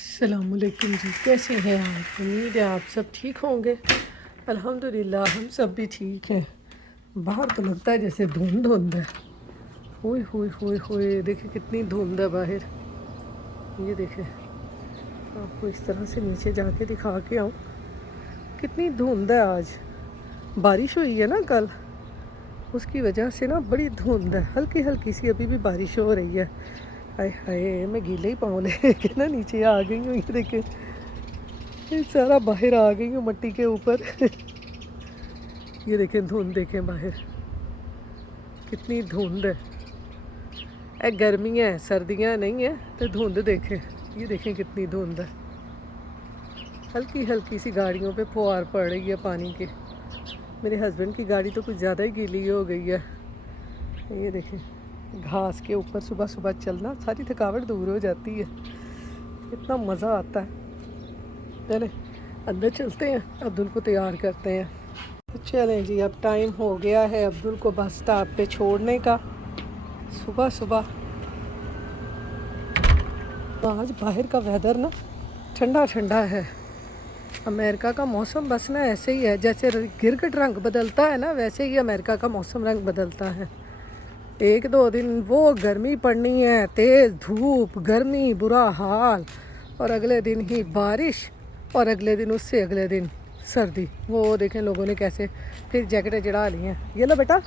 अस्सलामुअलैकुम जी, कैसे हैं आप? उम्मीद है आप सब ठीक होंगे। अल्हम्दुलिल्लाह हम सब भी ठीक हैं। बाहर तो लगता है जैसे धुंध धुंध है। ओए होए होए होए, देखिए कितनी धुंध है बाहर। ये देखें, आपको इस तरह से नीचे जाके दिखा के आऊँ, कितनी धुंध है आज। बारिश हुई है ना कल, उसकी वजह से ना बड़ी धुंध है। हल्की हल्की सी अभी भी बारिश हो रही है। हाय हाय, मैं गीले ही पाँव लेके ना नीचे आ गई हूँ। ये देखें, ये सारा बाहर आ गई हूँ मट्टी के ऊपर। ये देखें धुंध, देखें बाहर कितनी धुंध है। गर्मी है, सर्दियाँ नहीं है तो धुंध देखें। ये देखें कितनी धुंध है। हल्की हल्की सी गाड़ियों पे फुहार पड़ रही है पानी के। मेरे हस्बैंड की गाड़ी तो कुछ ज़्यादा ही गीली हो गई है। ये देखें, घास के ऊपर सुबह सुबह चलना, सारी थकावट दूर हो जाती है। इतना मज़ा आता है। चले अंदर चलते हैं, अब्दुल को तैयार करते हैं। चलें जी, अब टाइम हो गया है अब्दुल को बस स्टॉप पे छोड़ने का। सुबह सुबह आज बाहर का वेदर ना ठंडा ठंडा है। अमेरिका का मौसम बस ना ऐसे ही है, जैसे गिरगिट रंग बदलता है ना, वैसे ही अमेरिका का मौसम रंग बदलता है। एक दो दिन वो गर्मी पड़नी है, तेज़ धूप, गर्मी, बुरा हाल, और अगले दिन ही बारिश, और अगले दिन उससे अगले दिन सर्दी। वो देखें लोगों ने कैसे फिर जैकेटें चढ़ा ली हैं। ये लो बेटा,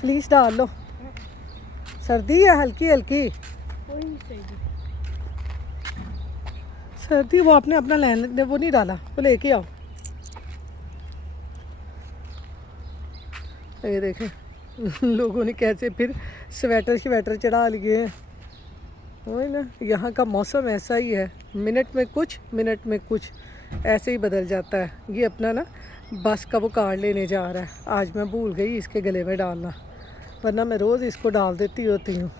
प्लीज़ डाल लो, सर्दी है हल्की हल्की सर्दी। वो आपने अपना लैंड वो नहीं डाला, वो लेके आओ। ये देखें लोगों ने कैसे फिर स्वेटर शवेटर चढ़ा लिए हैं। वही ना, यहाँ का मौसम ऐसा ही है, मिनट में कुछ मिनट में कुछ ऐसे ही बदल जाता है। ये अपना ना बस का वो कार्ड लेने जा रहा है। आज मैं भूल गई इसके गले में डालना, वरना मैं रोज़ इसको डाल देती होती हूँ।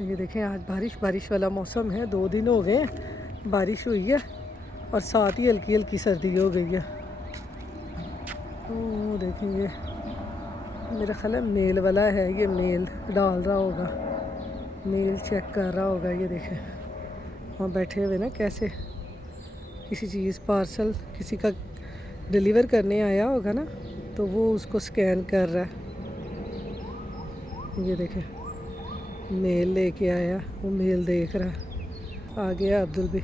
ये देखें, आज बारिश बारिश वाला मौसम है। 2 दिन हो गए बारिश हुई है, और साथ ही हल्की हल्की सर्दी हो गई है। ओ देखेंगे, मेरा ख्याल है मेल वाला है, ये मेल डाल रहा होगा, मेल चेक कर रहा होगा। ये देखें वहाँ बैठे हुए ना, कैसे किसी चीज़ पार्सल किसी का डिलीवर करने आया होगा ना, तो वो उसको स्कैन कर रहा है। ये देखें, मेल लेके आया, वो मेल देख रहा है। आ गया अब्दुल भी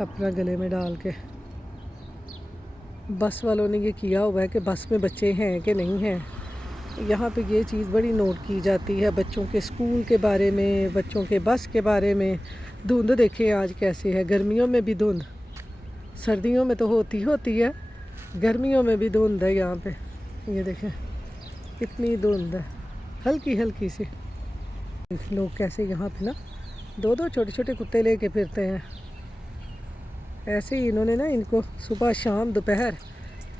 अपना गले में डाल के। बस वालों ने ये किया हुआ है कि बस में बच्चे हैं कि नहीं हैं। यहाँ पे ये चीज़ बड़ी नोट की जाती है, बच्चों के स्कूल के बारे में, बच्चों के बस के बारे में। धुंध देखें आज कैसे है, गर्मियों में भी धुंध, सर्दियों में तो होती है, गर्मियों में भी धुंध है यहाँ पे। ये देखें कितनी धुंध है, हल्की हल्की सी। लोग कैसे यहाँ पे ना 2-2 छोटे छोटे कुत्ते लेके फिरते हैं। ऐसे ही इन्होंने ना इनको सुबह शाम दोपहर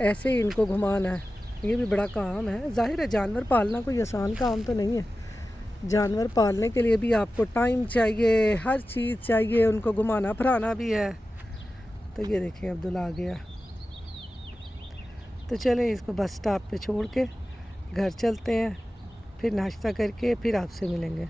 ऐसे ही इनको घुमाना है। ये भी बड़ा काम है। जाहिर है जानवर पालना कोई आसान काम तो नहीं है। जानवर पालने के लिए भी आपको टाइम चाहिए, हर चीज़ चाहिए, उनको घुमाना फिराना भी है। तो ये देखें अब्दुल आ गया। तो चलें इसको बस स्टॉप पे छोड़ के घर चलते हैं, फिर नाश्ता करके फिर आपसे मिलेंगे।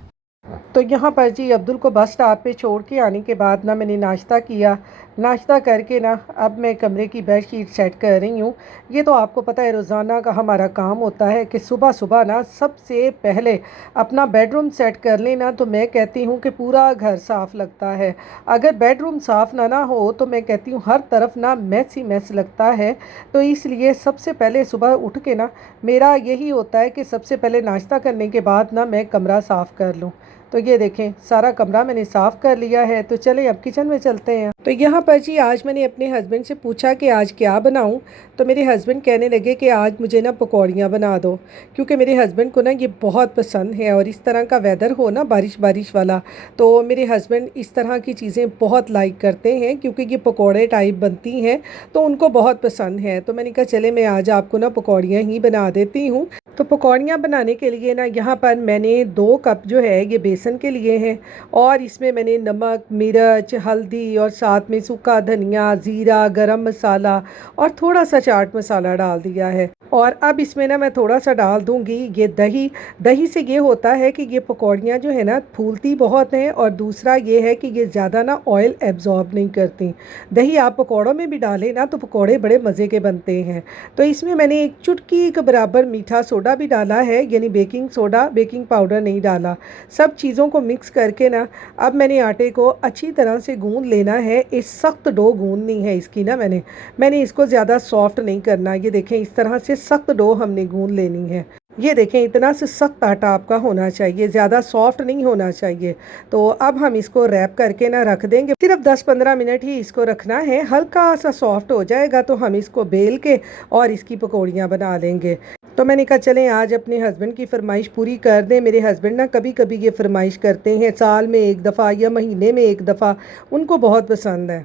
तो यहाँ पर जी अब्दुल को बस स्टॉप पे छोड़ के आने के बाद ना मैंने नाश्ता किया। नाश्ता करके ना अब मैं कमरे की बेड शीट सेट कर रही हूँ। ये तो आपको पता है रोज़ाना का हमारा काम होता है कि सुबह सुबह ना सबसे पहले अपना बेडरूम सेट कर लेना। तो मैं कहती हूँ कि पूरा घर साफ़ लगता है। अगर बेडरूम साफ़ ना हो तो मैं कहती हूँ हर तरफ ना मैस ही मैस लगता है। तो इसलिए सबसे पहले सुबह उठ के ना मेरा यही होता है कि सबसे पहले नाश्ता करने के बाद ना मैं कमरा साफ़ कर लूँ। तो ये देखें सारा कमरा मैंने साफ़ कर लिया है। तो चलें अब किचन में चलते हैं। तो यहाँ पर जी आज मैंने अपने हस्बैंड से पूछा कि आज क्या बनाऊँ। तो मेरे हस्बैंड कहने लगे कि आज मुझे ना पकौड़ियाँ बना दो, क्योंकि मेरे हस्बैंड को ना ये बहुत पसंद है। और इस तरह का वेदर हो ना बारिश बारिश वाला, तो मेरे हस्बैंड इस तरह की चीज़ें बहुत लाइक करते हैं, क्योंकि ये पकौड़े टाइप बनती हैं तो उनको बहुत पसंद है। तो मैंने कहा चले मैं आज आपको ना पकौड़ियाँ ही बना देती हूँ। तो पकौड़ियाँ बनाने के लिए ना यहाँ पर मैंने 2 कप जो है ये बेसन के लिए हैं। और इसमें मैंने नमक, मिर्च, हल्दी और साथ में सूखा धनिया, ज़ीरा, गरम मसाला और थोड़ा सा चाट मसाला डाल दिया है। और अब इसमें ना मैं थोड़ा सा डाल दूँगी ये दही। दही से ये होता है कि ये पकौड़ियाँ जो है ना फूलती बहुत हैं, और दूसरा ये है कि ये ज़्यादा ना ऑयल एब्जॉर्ब नहीं करती। दही आप पकौड़ों में भी डालें ना तो पकौड़े बड़े मज़े के बनते हैं। तो इसमें मैंने एक चुटकी के बराबर मीठा सोडा भी डाला है, यानी बेकिंग सोडा, बेकिंग पाउडर नहीं डाला। सब चीज़ों को मिक्स करके ना अब मैंने आटे को अच्छी तरह से गूँध लेना है। इस सख्त डो गूँधनी है इसकी ना मैंने इसको ज़्यादा सॉफ्ट नहीं करना। ये देखें इस तरह से सख्त डो हमने गूँध लेनी है। ये देखें इतना से सख्त आटा आपका होना चाहिए, ज़्यादा सॉफ्ट नहीं होना चाहिए। तो अब हम इसको रैप करके ना रख देंगे। सिर्फ 10-15 मिनट ही इसको रखना है। हल्का सा सॉफ्ट हो जाएगा तो हम इसको बेल के और इसकी पकौड़ियाँ बना लेंगे। तो मैंने कहा चलें आज अपने हस्बैंड की फरमाइश पूरी कर दें। मेरे हस्बैंड ना कभी कभी ये फरमाइश करते हैं, साल में एक दफ़ा या महीने में एक दफ़ा, उनको बहुत पसंद है।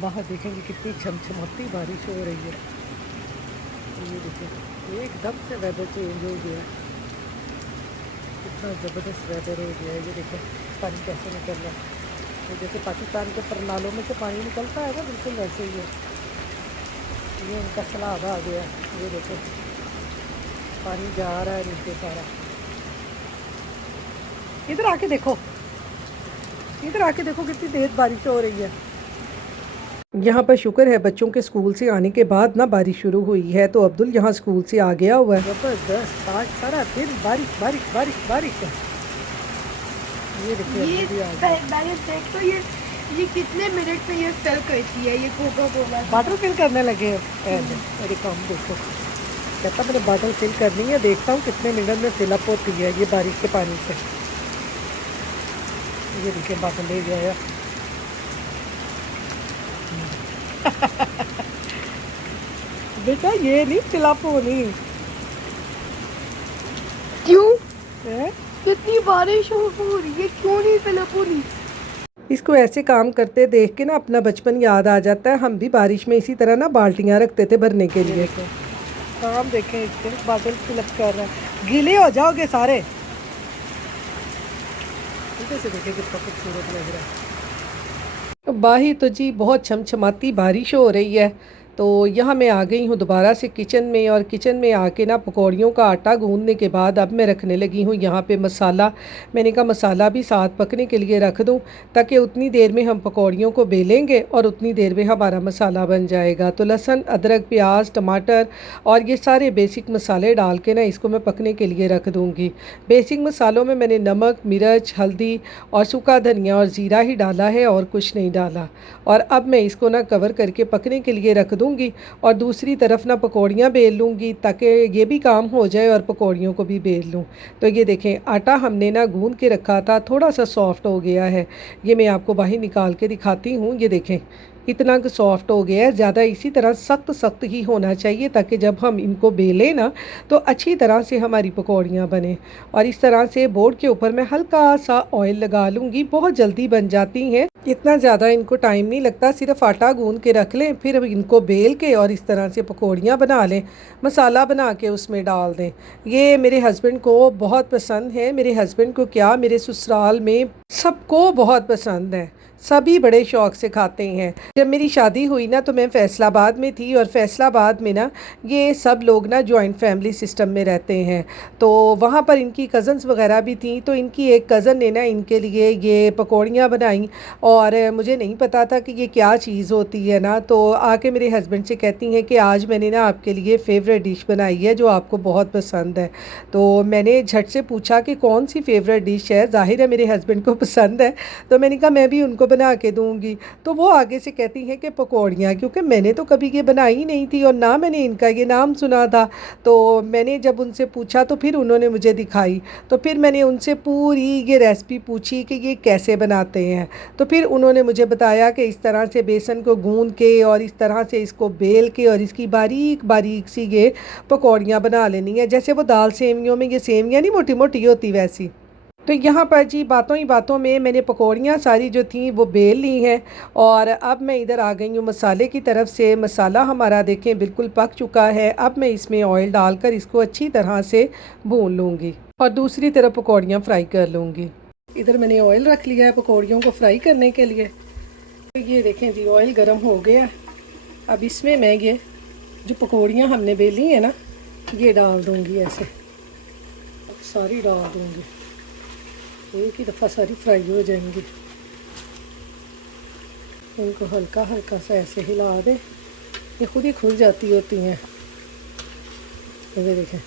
बाहर देखेंगे कितनी झमझमाती बारिश हो रही है। ये देखिए एकदम से वेदर चेंज हो गया, इतना ज़बरदस्त वेदर हो गया है। ये देखिए पानी कैसे निकल रहा है, तो जैसे पाकिस्तान के परनालों में से पानी निकलता है ना, बिल्कुल वैसे ही है। ये उनका सैलाब आ गया, ये देखो पानी जा रहा है नीचे सारा। इधर आके देखो, इधर आके देखो कितनी तेज़ बारिश हो रही है। यहाँ पर शुक्र है बच्चों के स्कूल से आने के बाद ना बारिश शुरू हुई है, तो अब्दुल यहाँ स्कूल से आ गया हुआ है। ज़बरदस्त आज सारा दिन बारिश बारिश बारिश बारिश है। ये देखिए देख तो ये कितने मिनट में ये फिल करती है, ये कोका कोला बॉटल फिल करने लगे हैं। मेरे काम देखो, कहता मैंने बॉटल फिल करनी है, देखता हूँ कितने मिनट में फिलअप होती है ये बारिश के पानी से। ये देखिए बॉटल ले गया। बेटा ये नहीं फिलअप होनी। क्यों है? कितनी बारिश हो रही है, क्यों नहीं फिलअप होनी? इसको ऐसे काम करते देख के ना अपना बचपन याद आ जाता है। हम भी बारिश में इसी तरह ना बाल्टियाँ रखते थे भरने के लिए। काम देखें इसके, बादल फिलअप कर रहा है, गीले हो जाओगे सारे। से देखें कितना खूबसूरत लग रहा है। बाहर तो जी बहुत छमछमाती बारिश हो रही है। तो यहाँ मैं आ गई हूँ दोबारा से किचन में, और किचन में आके ना पकौड़ियों का आटा गूँधने के बाद अब मैं रखने लगी हूँ यहाँ पे मसाला। मैंने कहा मसाला भी साथ पकने के लिए रख दूँ, ताकि उतनी देर में हम पकौड़ियों को बेलेंगे और उतनी देर में हमारा मसाला बन जाएगा। तो लहसुन, अदरक, प्याज, टमाटर और ये सारे बेसिक मसाले डाल के ना इसको मैं पकने के लिए रख दूँगी। बेसिक मसालों में मैंने नमक, मिर्च, हल्दी और सूखा धनिया और ज़ीरा ही डाला है और कुछ नहीं डाला। और अब मैं इसको ना कवर करके पकने के लिए रख दूँ और दूसरी तरफ ना पकौड़ियाँ बेल लूँगी, ताकि ये भी काम हो जाए और पकौड़ियों को भी बेल लूँ। तो ये देखें आटा हमने ना गूँध के रखा था, थोड़ा सा सॉफ्ट हो गया है। ये मैं आपको बाहर निकाल के दिखाती हूँ। ये देखें इतना सॉफ्ट हो गया है। ज़्यादा इसी तरह सख्त सख्त ही होना चाहिए, ताकि जब हम इनको बेलें ना तो अच्छी तरह से हमारी पकौड़ियाँ बने। और इस तरह से बोर्ड के ऊपर मैं हल्का सा ऑयल लगा लूँगी, बहुत जल्दी बन जाती हैं। इतना ज़्यादा इनको टाइम नहीं लगता, सिर्फ आटा गूँध के रख लें, फिर इनको बेल के और इस तरह से पकौड़ियाँ बना लें, मसाला बना के उसमें डाल दें। ये मेरे हस्बैंड को बहुत पसंद है। मेरे हस्बैंड को क्या, मेरे ससुराल में सबको बहुत पसंद है, सभी बड़े शौक़ से खाते हैं। जब मेरी शादी हुई ना तो मैं फ़ैसलाबाद में थी, और फ़ैसलाबाद में ना ये सब लोग ना जॉइंट फैमिली सिस्टम में रहते हैं। तो वहाँ पर इनकी कज़न्स वगैरह भी थी, तो इनकी एक कज़न ने ना इनके लिए ये पकौड़ियाँ बनाई, और मुझे नहीं पता था कि ये क्या चीज़ होती है ना। तो आके मेरे हस्बैंड से कहती हैं कि आज मैंने ना आपके लिए फ़ेवरेट डिश बनाई है जो आपको बहुत पसंद है। तो मैंने झट से पूछा कि कौन सी फ़ेवरेट डिश है, ज़ाहिर है मेरे हस्बैंड को पसंद है। तो मैंने कहा मैं भी उनको बना के दूंगी। तो वो आगे से कहती हैं कि पकौड़ियाँ, क्योंकि मैंने तो कभी ये बनाई नहीं थी और ना मैंने इनका ये नाम सुना था। तो मैंने जब उनसे पूछा तो फिर उन्होंने मुझे दिखाई, तो फिर मैंने उनसे पूरी ये रेसिपी पूछी कि ये कैसे बनाते हैं। तो फिर उन्होंने मुझे बताया कि इस तरह से बेसन को गूंद के और इस तरह से इसको बेल के और इसकी बारीक बारीक सी ये पकौड़ियाँ बना लेनी है, जैसे वो दाल सेवियों में ये सेवियाँ नहीं मोटी मोटी होती वैसी। तो यहाँ पर जी बातों ही बातों में मैंने पकौड़ियाँ सारी जो थी वो बेल ली हैं, और अब मैं इधर आ गई हूँ मसाले की तरफ से। मसाला हमारा देखें बिल्कुल पक चुका है। अब मैं इसमें ऑयल डालकर इसको अच्छी तरह से भून लूँगी। और दूसरी तरफ पकौड़ियाँ फ्राई कर लूँगी। इधर मैंने ऑयल रख लिया है पकौड़ियों को फ्राई करने के लिए। तो ये देखें जी ऑयल गर्म हो गया। अब इसमें मैं ये जो पकौड़ियाँ हमने बेली हैं ना, ये डाल दूँगी। ऐसे सारी डाल दूँगी, एक ही दफ़ा सारी फ्राई हो जाएंगी। इनको हल्का हल्का सा ऐसे हिला दे, ये खुद ही खुल जाती होती हैं। ये देखें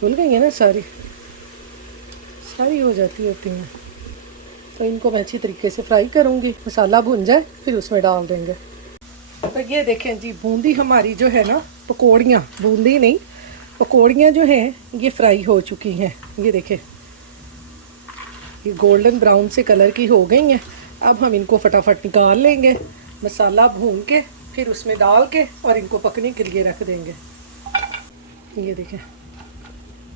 खुल गई है ना, सारी हो जाती होती हैं। तो इनको मैं अच्छी तरीके से फ्राई करूँगी। मसाला भुन जाए फिर उसमें डाल देंगे। तो ये देखें जी बूंदी हमारी जो है ना, पकौड़ियाँ, बूंदी नहीं पकौड़ियाँ जो हैं ये फ्राई हो चुकी हैं। ये देखें ये गोल्डन ब्राउन से कलर की हो गई हैं। अब हम इनको फटाफट निकाल लेंगे, मसाला भून के फिर उसमें डाल के और इनको पकने के लिए रख देंगे। ये देखें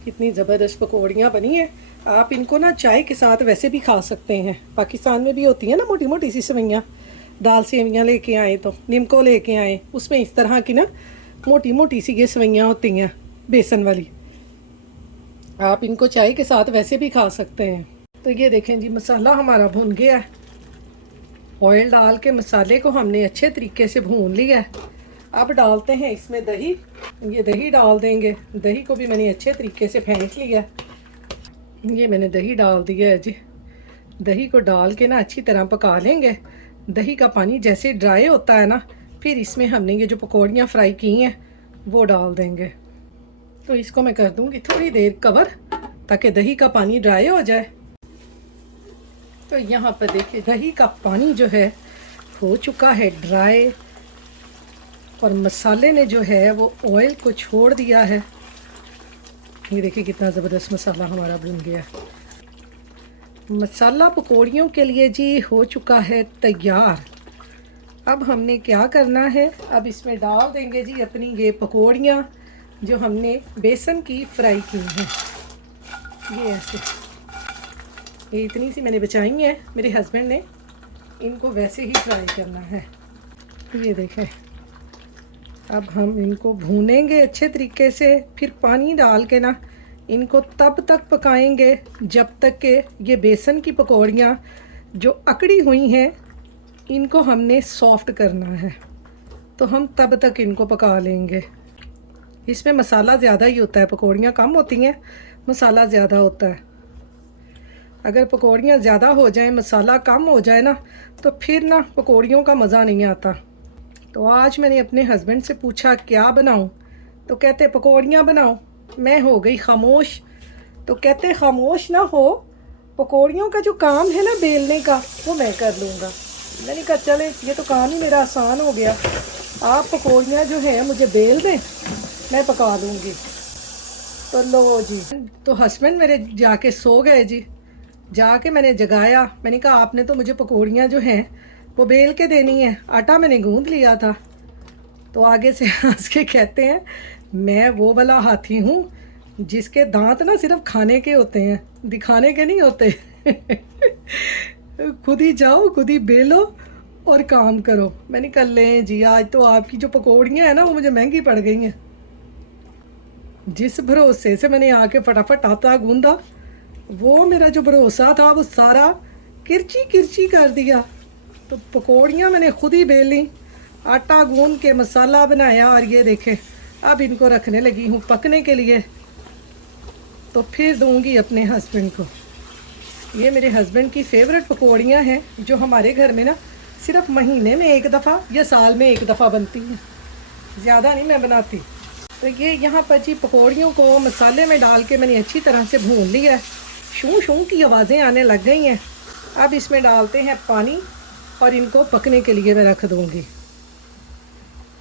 कितनी ज़बरदस्त पकौड़ियाँ बनी हैं। आप इनको ना चाय के साथ वैसे भी खा सकते हैं। पाकिस्तान में भी होती हैं ना मोटी मोटी सी सेवइयाँ, दाल सेवइयाँ लेके आए तो निमको लेके आए, उसमें इस तरह की ना मोटी मोटी सी ये सेवइयाँ होती हैं बेसन वाली। आप इनको चाय के साथ वैसे भी खा सकते हैं। तो ये देखें जी मसाला हमारा भुन गया है। ऑयल डाल के मसाले को हमने अच्छे तरीके से भून लिया है। अब डालते हैं इसमें दही। ये दही डाल देंगे। दही को भी मैंने अच्छे तरीके से फेंट लिया है। ये मैंने दही डाल दिया है जी। दही को डाल के ना अच्छी तरह पका लेंगे। दही का पानी जैसे ड्राई होता है ना, फिर इसमें हमने ये जो पकौड़ियाँ फ्राई की हैं वो डाल देंगे। तो इसको मैं कर दूँगी थोड़ी देर कवर, ताकि दही का पानी ड्राई हो जाए। तो यहाँ पर देखिए दही का पानी जो है हो चुका है ड्राई, और मसाले ने जो है वो ऑयल को छोड़ दिया है। ये देखिए कितना ज़बरदस्त मसाला हमारा भुन गया है। मसाला पकौड़ियों के लिए जी हो चुका है तैयार। अब हमने क्या करना है, अब इसमें डाल देंगे जी अपनी ये पकौड़ियाँ जो हमने बेसन की फ्राई की हैं। ये ऐसे, ये इतनी सी मैंने बचाई है, मेरे हस्बैंड ने इनको वैसे ही फ्राई करना है। ये देखें अब हम इनको भूनेंगे अच्छे तरीके से, फिर पानी डाल के ना इनको तब तक पकाएंगे जब तक कि ये बेसन की पकौड़ियाँ जो अकड़ी हुई हैं इनको हमने सॉफ्ट करना है। तो हम तब तक इनको पका लेंगे। इसमें मसाला ज़्यादा ही होता है, पकौड़ियाँ कम होती हैं, मसाला ज़्यादा होता है। अगर पकौड़ियाँ ज़्यादा हो जाएं, मसाला कम हो जाए ना, तो फिर ना पकौड़ियों का मज़ा नहीं आता। तो आज मैंने अपने हस्बैंड से पूछा क्या बनाऊं, तो कहते पकौड़ियाँ बनाओ। मैं हो गई खामोश। तो कहते खामोश ना हो, पकौड़ियों का जो काम है ना बेलने का, वो मैं कर लूँगा। मैंने कहा चले ये तो काम ही मेरा आसान हो गया, आप पकौड़ियाँ जो है मुझे बेल दें, मैं पका लूँगी। तो लो जी, तो हस्बैंड मेरे जाके सो गए जी। जाके मैंने जगाया, मैंने कहा आपने तो मुझे पकौड़ियाँ जो हैं वो बेल के देनी है, आटा मैंने गूँध लिया था। तो आगे से हंस के कहते हैं मैं वो वाला हाथी हूँ जिसके दांत ना सिर्फ खाने के होते हैं, दिखाने के नहीं होते। खुद ही जाओ, खुद ही बेलो और काम करो। मैंने कहा लें जी, आज तो आपकी जो पकौड़ियाँ हैं ना वो मुझे महंगी पड़ गई हैं। जिस भरोसे से मैंने आके फटाफट आटा गूंदा, वो मेरा जो भरोसा था वो सारा किरची किरची कर दिया। तो पकौड़ियाँ मैंने खुद ही बेली, आटा गूंद के मसाला बनाया, और ये देखें अब इनको रखने लगी हूँ पकने के लिए। तो फिर दूंगी अपने हस्बैंड को। ये मेरे हस्बैंड की फेवरेट पकौड़ियाँ हैं जो हमारे घर में ना सिर्फ महीने में एक दफ़ा या साल में एक दफ़ा बनती हैं, ज़्यादा नहीं मैं बनाती। तो ये यहाँ पर जी पकौड़ियों को मसाले में डाल के मैंने अच्छी तरह से भून लिया है। शूं शूं की आवाज़ें आने लग गई हैं। अब इसमें डालते हैं पानी और इनको पकने के लिए मैं रख दूँगी।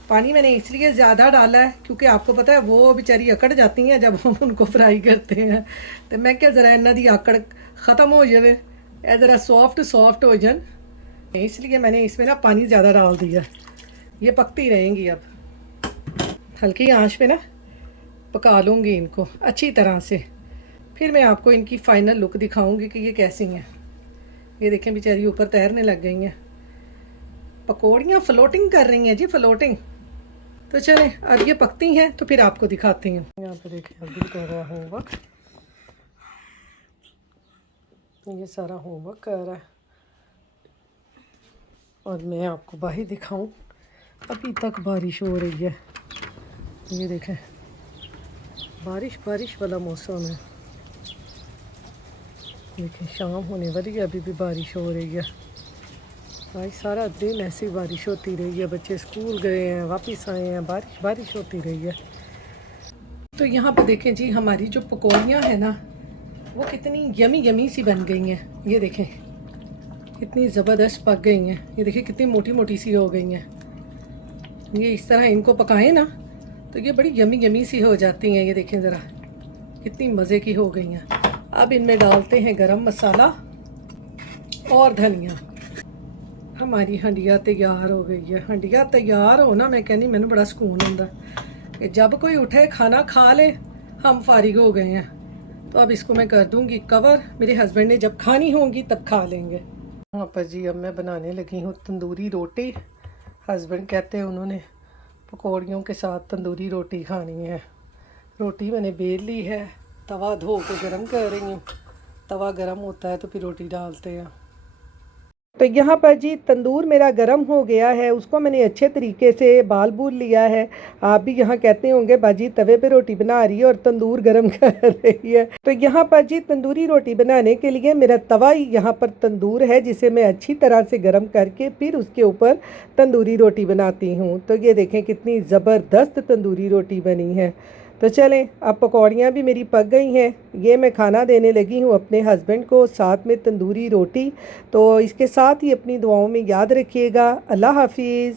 पानी मैंने इसलिए ज़्यादा डाला है क्योंकि आपको पता है वो बेचारी अकड़ जाती हैं जब हम उनको फ्राई करते हैं। तो मैं क्या ज़रा इन्ना दी आकड़ ख़त्म हो जाए, ज़रा सॉफ्ट हो जाए, इसलिए मैंने इसमें ना पानी ज़्यादा डाल दिया। ये पकती रहेंगी। अब हल्की आंच पे ना पका लूँगी इनको अच्छी तरह से, फिर मैं आपको इनकी फ़ाइनल लुक दिखाऊंगी कि ये कैसी हैं। ये देखें बेचारी ऊपर तैरने लग गई हैं, पकौड़ियाँ फ्लोटिंग कर रही हैं जी, फ्लोटिंग। तो चलें अब ये पकती हैं तो फिर आपको दिखाती हूँ। यहाँ पर देखिए अब भी कर रहा हूँ वक्त, ये सारा होमवर्क कर रहा है और मैं आपको बाहर दिखाऊं, अभी तक बारिश हो रही है। ये देखें, बारिश बारिश वाला मौसम है। देखें शाम होने वाली है, अभी भी बारिश हो रही है। आज सारा दिन ऐसी बारिश होती रही है, बच्चे स्कूल गए हैं, वापस आए हैं, बारिश बारिश होती रही है। तो यहाँ पे देखें जी, हमारी जो पकौड़ियाँ हैं ना, वो कितनी यमी यमी सी बन गई हैं। ये देखें कितनी ज़बरदस्त पक गई हैं। ये देखिए कितनी मोटी मोटी सी हो गई हैं। ये इस तरह इनको पकाएं ना तो ये बड़ी यमी यमी सी हो जाती हैं। ये देखें ज़रा कितनी मज़े की हो गई हैं। अब इनमें डालते हैं गरम मसाला और धनिया। हमारी हंडिया तैयार हो गई है। हंडिया तैयार हो ना, मैं कहनी मैंने बड़ा सुकून होता कि जब कोई उठे खाना खा ले, हम फारिग हो गए हैं। तो अब इसको मैं कर दूंगी कवर। मेरे हस्बैंड ने जब खानी होंगी तब खा लेंगे। यहाँ पर जी अब मैं बनाने लगी हूँ तंदूरी रोटी। हस्बैंड कहते हैं उन्होंने पकौड़ियों के साथ तंदूरी रोटी खानी है। रोटी मैंने बेल ली है, तवा धो के गरम कर रही हूँ। तवा गरम होता है तो फिर रोटी डालते हैं। तो यहाँ पर जी तंदूर मेरा गरम हो गया है, उसको मैंने अच्छे तरीके से बाल बूल लिया है। आप भी यहाँ कहते होंगे बाजी तवे पे रोटी बना रही है और तंदूर गरम कर रही है। तो यहाँ पर जी तंदूरी रोटी बनाने के लिए मेरा तवा ही यहाँ पर तंदूर है, जिसे मैं अच्छी तरह से गरम करके फिर उसके ऊपर तंदूरी रोटी बनाती हूँ। तो ये देखें कितनी ज़बरदस्त तंदूरी रोटी बनी है। तो चलें, अब पकौड़ियाँ भी मेरी पक गई हैं। ये मैं खाना देने लगी हूँ अपने हस्बैंड को, साथ में तंदूरी रोटी। तो इसके साथ ही अपनी दुआओं में याद रखिएगा। अल्लाह हाफिज़।